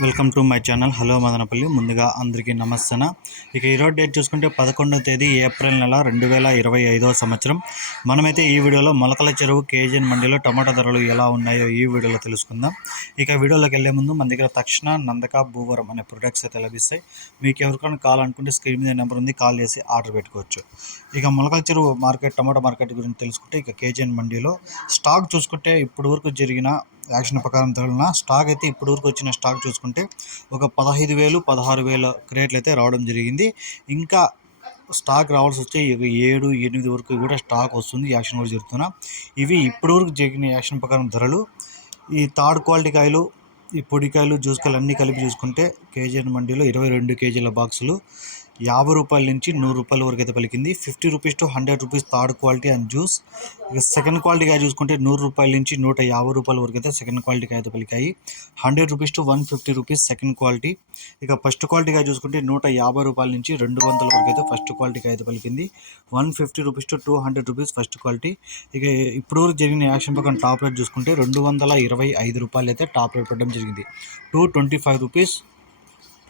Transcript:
Welcome to my channel. Hello Madanapalle. ముందుగా అందరికీ నమస్తన. ఇక ఈరోజు డేట్ చూసుకుంటే పదకొండవ తేదీ ఏప్రిల్ నెల రెండు వేల ఇరవై ఐదవ సంవత్సరం. మనమైతే ఈ వీడియోలో మొలకల చెరువు కేజీఎన్ మండీలో టమాటా ధరలు ఎలా ఉన్నాయో ఈ వీడియోలో తెలుసుకుందాం. ఇక వీడియోలోకి వెళ్ళే ముందు మన దగ్గర తక్షణ నందక భూవరం అనే ప్రొడక్ట్స్ అయితే లభిస్తాయి. మీకు ఎవరికైనా కాల్ అనుకుంటే స్క్రీన్ మీద నెంబర్ ఉంది కాల్ చేసి ఆర్డర్ పెట్టుకోవచ్చు. ఇక మొలకల చెరువు మార్కెట్ టమాటా మార్కెట్ గురించి తెలుసుకుంటే ఇక కేజీఎన్ మండీలో స్టాక్ చూసుకుంటే ఇప్పటి వరకు జరిగిన యాక్షన్ ప్రకారం తగిలిన స్టాక్ అయితే ఇప్పటి వరకు వచ్చిన స్టాక్ చూసుకుంటే ఒక పదహైదు వేలు పదహారు వేల క్రేట్లు అయితే రావడం జరిగింది. ఇంకా స్టాక్ రావాల్సి వస్తే ఏడు ఎనిమిది వరకు కూడా స్టాక్ వస్తుంది యాక్షన్ కూడా జరుగుతున్నా. ఇవి ఇప్పటి వరకు జరిగిన యాక్షన్ ప్రకారం ధరలు ఈ థర్డ్ క్వాలిటీ కాయలు ఈ పొడికాయలు జ్యూస్ కాయలు అన్నీ కలిపి చూసుకుంటే కేజీ మండీలో ఇరవై రెండు కేజీల బాక్సులు యాభై రూపాయల నుంచి నూరు రూపాయల వరకు అయితే పలికింది. Fifty rupees to hundred rupees third quality and juice. ఇక సెకండ్ క్వాలిటీగా చూసుకుంటే నూరు రూపాయల నుంచి నూట యాభై రూపాయల వరకు అయితే సెకండ్ క్వాలిటీగా అయితే పలికాయి. Hundred rupees to one fifty rupees second quality. ఇక ఫస్ట్ క్వాలిటీగా చూసుకుంటే నూట యాభై రూపాయల నుంచి రెండు వందల వరకు అయితే ఫస్ట్ క్వాలిటీగా అయితే పలికింది. One fifty rupees to two hundred rupees first quality. ఇక ఇప్పుడు వరకు జరిగిన యాక్షన్ ప్రకారం టాప్ రేట్ చూసుకుంటే రెండు వందల ఇరవై ఐదు రూపాయలు అయితే టాప్ రేట్ పెట్టడం జరిగింది. Two twenty five rupees